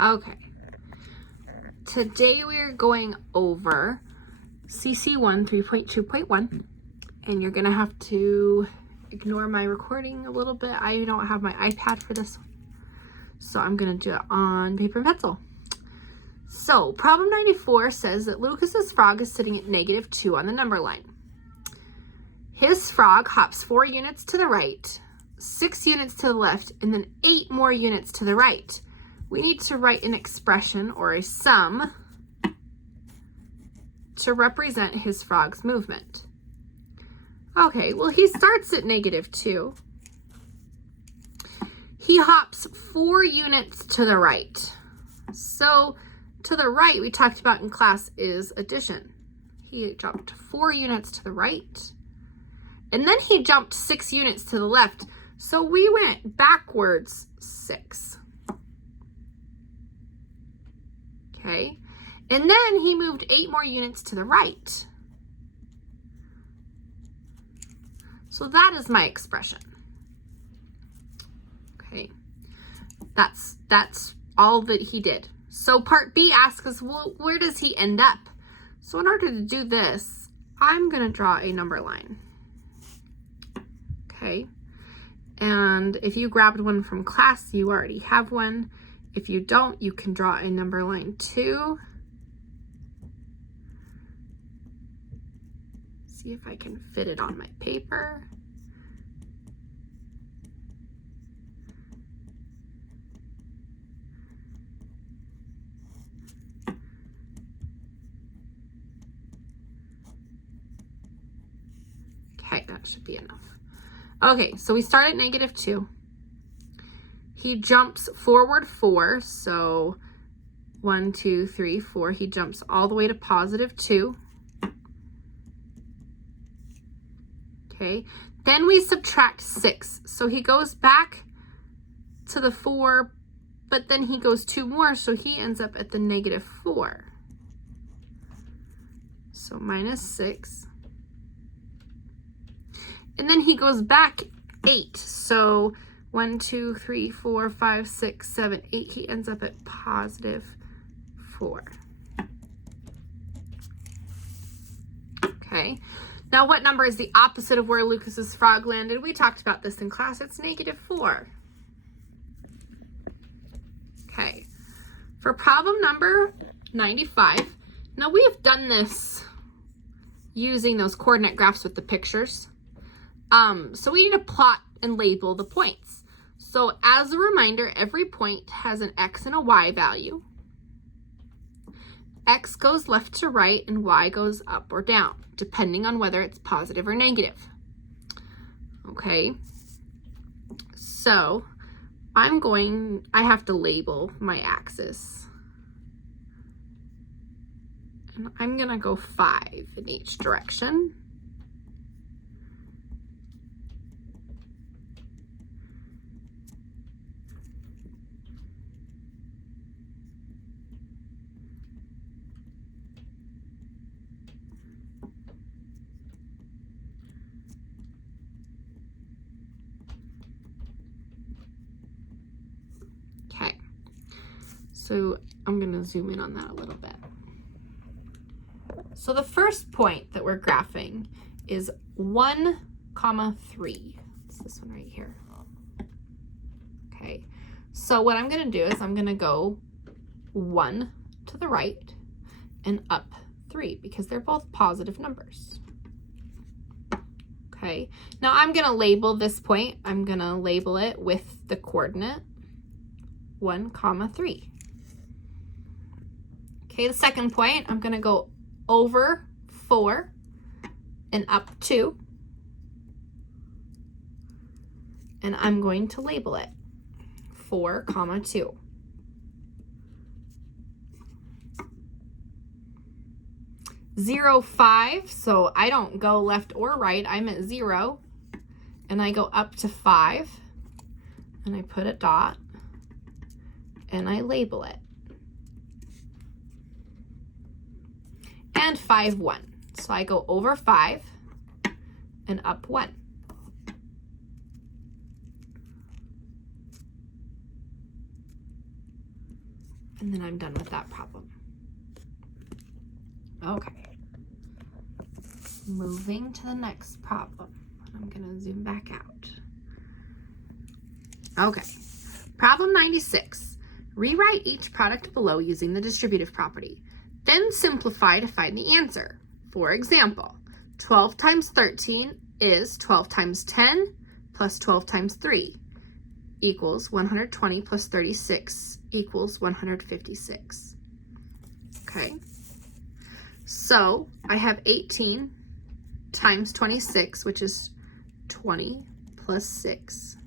Okay. Today we're going over CC1 3.2.1, and you're gonna have to ignore my recording a little bit. I don't have my iPad for this one, so I'm gonna do it on paper and pencil. So problem 94 says that Lucas's frog is sitting at -2 on the number line. His frog hops 4 units to the right, 6 units to the left, and then 8 more units to the right. We need to write an expression or a sum to represent his frog's movement. Okay, well, he starts at -2. He hops 4 units to the right. So to the right, we talked about in class, is addition. He jumped 4 units to the right, and then he jumped 6 units to the left. So we went backwards 6. Okay, and then he moved 8 more units to the right. So that is my expression. Okay, that's all that he did. So part B asks us, well, where does he end up? So in order to do this, I'm going to draw a number line. Okay, and if you grabbed one from class, you already have one. If you don't, you can draw a number line too. See if I can fit it on my paper. Okay, that should be enough. Okay, so we start at -2. He jumps forward 4, so 1, 2, 3, 4. He jumps all the way to +2. Okay, then we subtract 6. So he goes back to the 4, but then he goes 2 more, so he ends up at the -4. So -6. And then he goes back 8. So 1, 2, 3, 4, 5, 6, 7, 8. He ends up at +4. Okay. Now, what number is the opposite of where Lucas's frog landed? We talked about this in class. It's -4. Okay. For problem number 95, now we have done this using those coordinate graphs with the pictures. So we need to plot and label the points. So as a reminder, every point has an X and a Y value. X goes left to right and Y goes up or down, depending on whether it's positive or negative. Okay, so I have to label my axis. And I'm gonna go 5 in each direction. So I'm going to zoom in on that a little bit. So the first point that we're graphing is 1, 3. It's this one right here. Okay, so what I'm going to do is I'm going to go 1 to the right and up 3 because they're both positive numbers. Okay, now I'm going to label this point. I'm going to label it with the coordinate 1, 3. Okay, the second point, I'm going to go over 4 and up 2. And I'm going to label it 4, 2. Zero, 5, so I don't go left or right. I'm at 0, and I go up to 5, and I put a dot, and I label it. And 5, 1. So I go over 5 and up 1. And then I'm done with that problem. Okay. Moving to the next problem. I'm going to zoom back out. Okay. Problem 96. Rewrite each product below using the distributive property. Then simplify to find the answer. For example, 12 times 13 is 12 times 10 plus 12 times 3 equals 120 plus 36 equals 156. Okay. So I have 18 times 26, which is 20 plus 6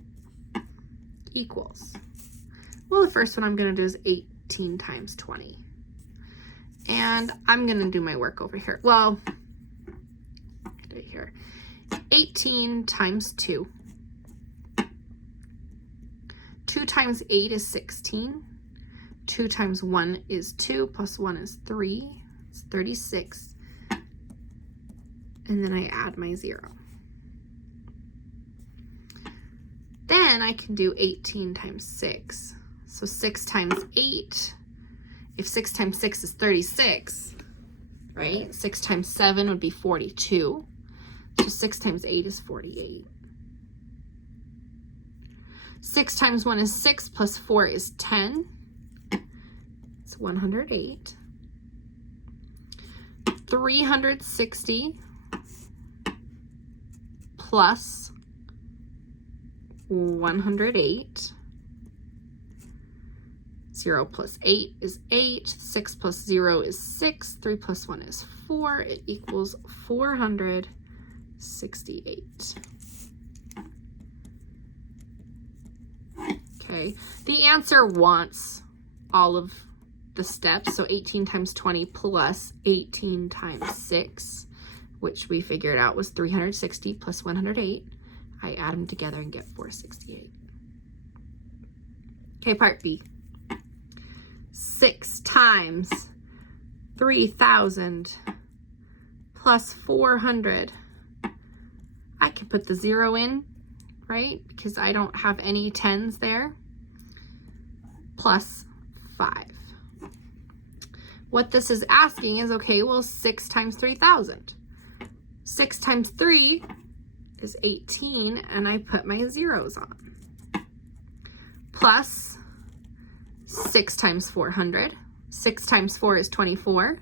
equals. Well, the first one I'm going to do is 18 times 20. And I'm going to do my work over here. Well, right here. 18 times 2. 2 times 8 is 16. 2 times 1 is 2, plus 1 is 3. It's 36. And then I add my 0. Then I can do 18 times 6. So 6 times 8, if 6 times 6 is 36, right? 6 times 7 would be 42. So 6 times 8 is 48. 6 times 1 is 6, plus 4 is 10. It's 108. 360 plus 108. 0 plus 8 is 8. 6 plus 0 is 6. 3 plus 1 is 4. It equals 468. Okay, the answer wants all of the steps. So 18 times 20 plus 18 times 6, which we figured out was 360 plus 108. I add them together and get 468. Okay, part B. 6 times 3,000 plus 400. I can put the 0 in, right? Because I don't have any 10s there. Plus 5. What this is asking is, okay, well, 6 times 3,000. 6 times 3 is 18, and I put my zeros on. Plus 6 times 400. 6 times 4 is 24,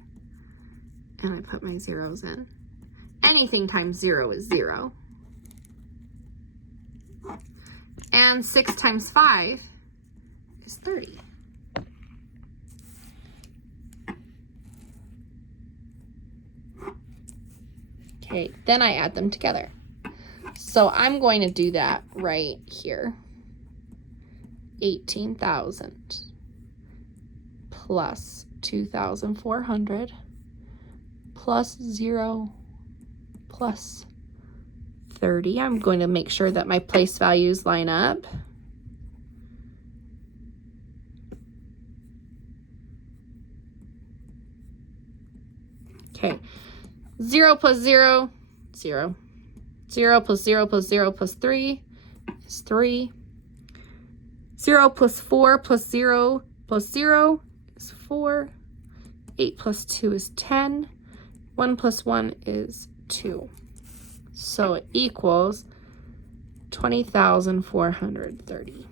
and I put my zeros in. Anything times 0 is 0. And 6 times 5 is 30. Okay, then I add them together. So I'm going to do that right here. 18,000 plus 2,400 plus 0 plus 30. I'm going to make sure that my place values line up. Okay, 0 plus 0, 0. 0 plus 0 plus 0 plus 3 is 3. 0 plus 4 plus 0 plus 0 is 4. 8 plus 2 is 10. 1 plus 1 is 2. So it equals 20,430.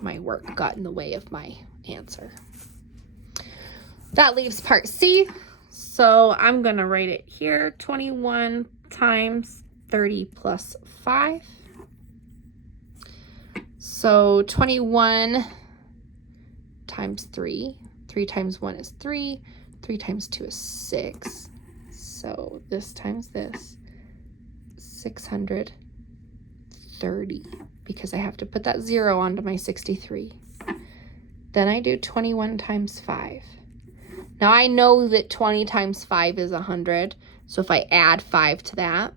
My work got in the way of my answer. That leaves part C. So I'm going to write it here. 21 times 30 plus 5. So 21 times 3. 3 times 1 is 3. 3 times 2 is 6. So this times this, 630, because I have to put that 0 onto my 63. Then I do 21 times 5. Now I know that 20 times 5 is 100. So if I add 5 to that,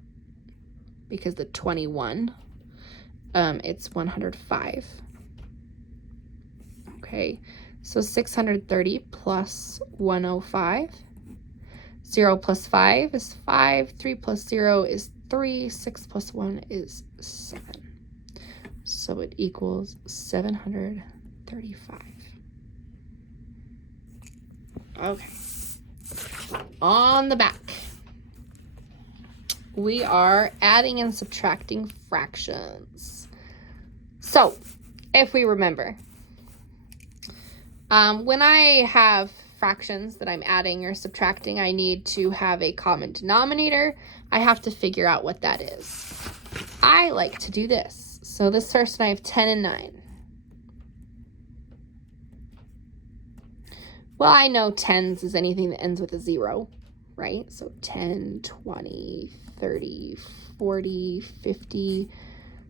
because the 21, it's 105. Okay, so 630 plus 105. 0 plus 5 is 5. 3 plus 0 is 3. 6 plus 1 is 7. So it equals 735. Okay. On the back, we are adding and subtracting fractions. So if we remember, when I have fractions that I'm adding or subtracting, I need to have a common denominator. I have to figure out what that is. I like to do this. So this first one, I have 10 and 9. Well, I know tens is anything that ends with a 0, right? So 10, 20, 30, 40, 50,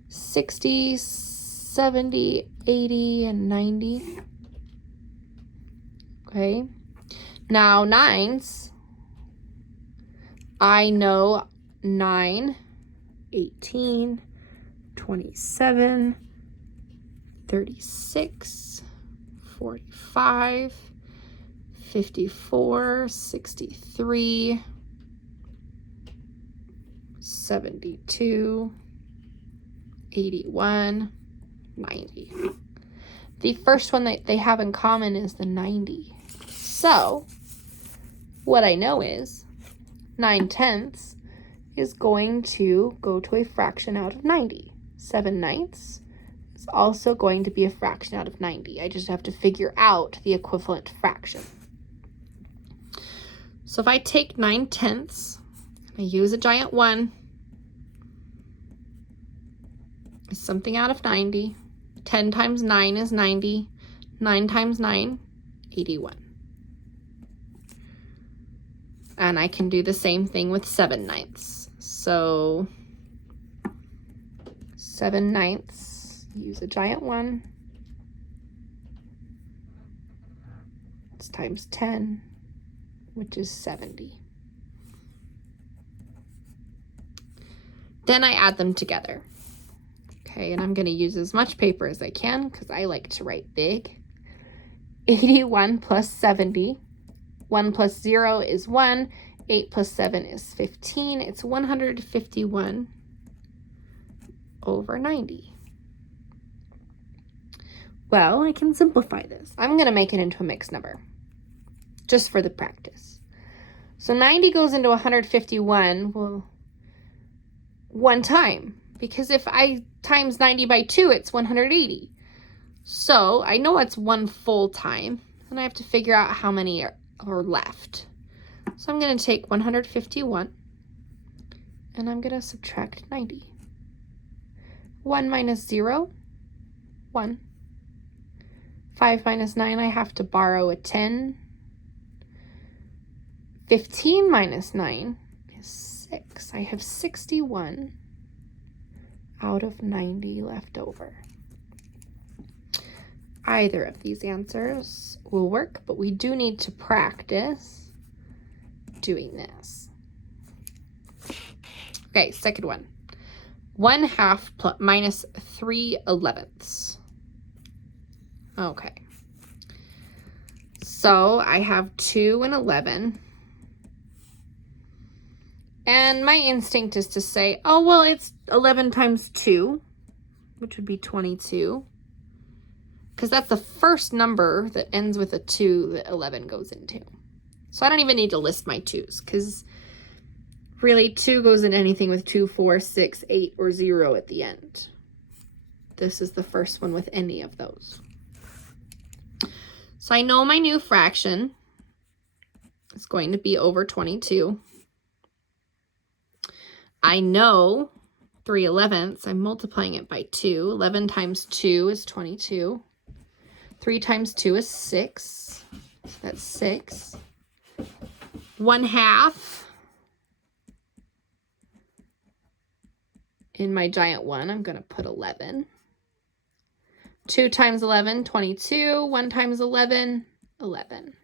60, 70, 80, and 90. Okay. Now, nines, I know 9, 18, 27, 36, 45, 54, 63, 72, 81, 90. The first one that they have in common is the 90. So what I know is 9/10 is going to go to a fraction out of 90. 7/9 is also going to be a fraction out of 90. I just have to figure out the equivalent fraction. So if I take 9/10, I use a giant 1, it's something out of 90. 10 times 9 is 90. 9 times 9, 81. And I can do the same thing with 7/9. So 7/9, use a giant 1. It's times 10, which is 70. Then I add them together. Okay, and I'm going to use as much paper as I can because I like to write big. 81 plus 70. 1 plus 0 is 1. 8 plus 7 is 15. It's 151 over 90. Well, I can simplify this. I'm going to make it into a mixed number just for the practice. So 90 goes into 151, well, one time. Because if I times 90 by 2, it's 180. So I know it's one full time, and I have to figure out how many are left. So I'm going to take 151, and I'm going to subtract 90. 1 minus 0, 1. 5 minus 9, I have to borrow a 10. 15 minus 9 is 6. I have 61 out of 90 left over. Either of these answers will work, but we do need to practice doing this. Okay, second one. 1/2 minus 3/11. Okay. So I have 2 and 11. And my instinct is to say, oh, well, it's 11 times 2, which would be 22. Because that's the first number that ends with a 2 that 11 goes into. So I don't even need to list my 2's, because really 2 goes in anything with 2, 4, 6, 8, or 0 at the end. This is the first one with any of those. So I know my new fraction is going to be over 22. I know 3/11. I'm multiplying it by 2. 11 times 2 is 22. 3 times 2 is 6. So that's 6. 1/2. In my giant 1, I'm going to put 11. 2 times 11, 22. 1 times 11, 11.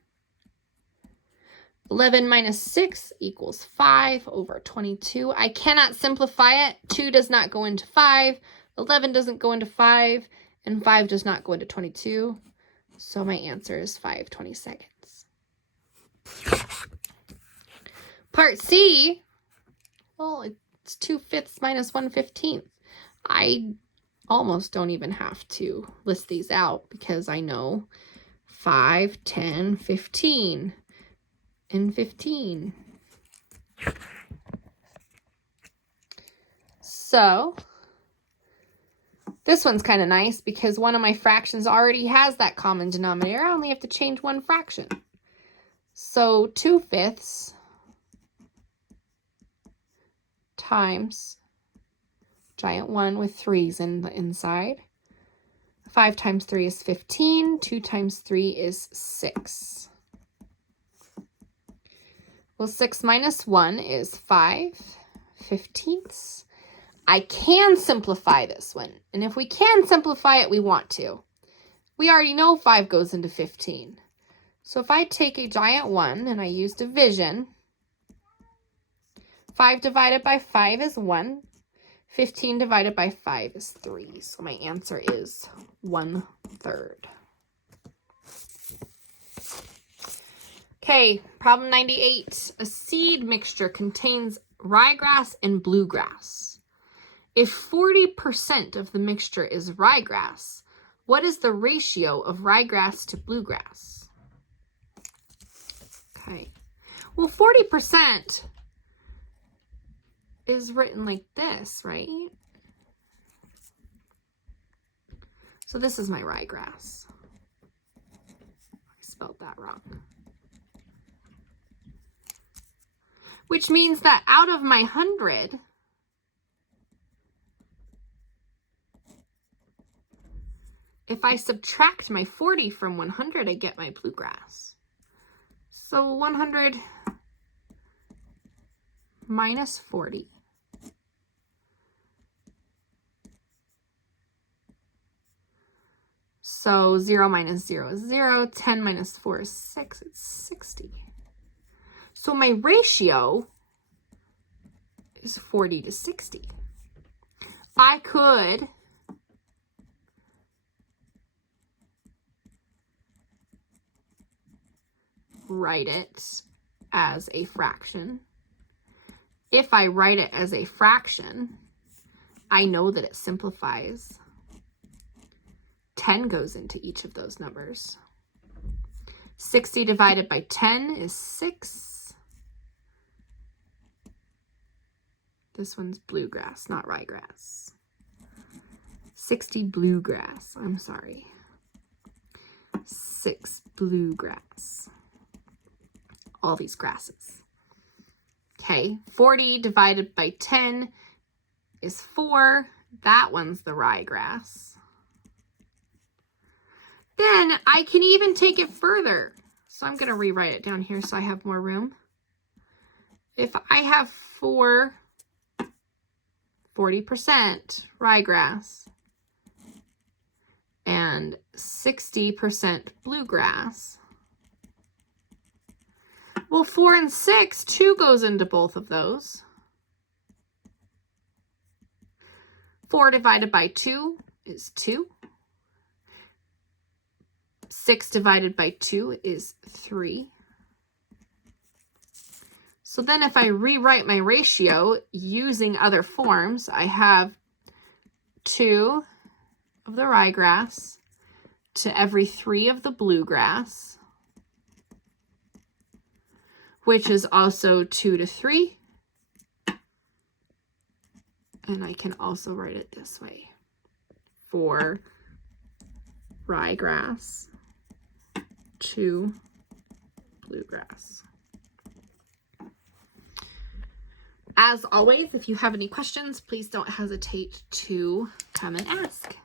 11 minus 6 equals 5 over 22. I cannot simplify it. 2 does not go into 5. 11 doesn't go into 5. And 5 does not go into 22. So my answer is 5/22. Part C, well, it's 2/5 minus 1/15. I almost don't even have to list these out because I know 5, 10, 15, and 15. So this one's kind of nice because one of my fractions already has that common denominator. I only have to change one fraction. So 2/5 times giant 1 with 3's in the inside. 5 times 3 is 15. 2 times 3 is 6. Well, 6 minus 1 is 5/15. I can simplify this one. And if we can simplify it, we want to. We already know 5 goes into 15. So if I take a giant 1 and I use division, 5 divided by 5 is 1. 15 divided by 5 is 3. So my answer is 1/3. Okay, problem 98. A seed mixture contains ryegrass and bluegrass. If 40% of the mixture is ryegrass, what is the ratio of ryegrass to bluegrass? Okay, well, 40% is written like this, right? So this is my ryegrass. I spelled that wrong. Which means that out of my 100, if I subtract my 40 from 100, I get my bluegrass. So 100 minus 40. So 0 minus 0 is 0. 10 minus 4 is 6. It's 60. So my ratio is 40 to 60. I could write it as a fraction. If I write it as a fraction, I know that it simplifies. 10 goes into each of those numbers. 60 divided by 10 is 6. This one's bluegrass, not ryegrass. 60 bluegrass, I'm sorry. 6 bluegrass. All these grasses. Okay, 40 divided by 10 is 4. That one's the ryegrass. Then I can even take it further. So I'm going to rewrite it down here so I have more room. If I have 40% ryegrass and 60% bluegrass, well, 4 and 6, 2 goes into both of those. 4 divided by 2 is 2. 6 divided by 2 is 3. So then if I rewrite my ratio using other forms, I have 2 of the ryegrass to every 3 of the bluegrass, which is also 2 to 3. And I can also write it this way. 4 ryegrass, 2 bluegrass. As always, if you have any questions, please don't hesitate to come and ask.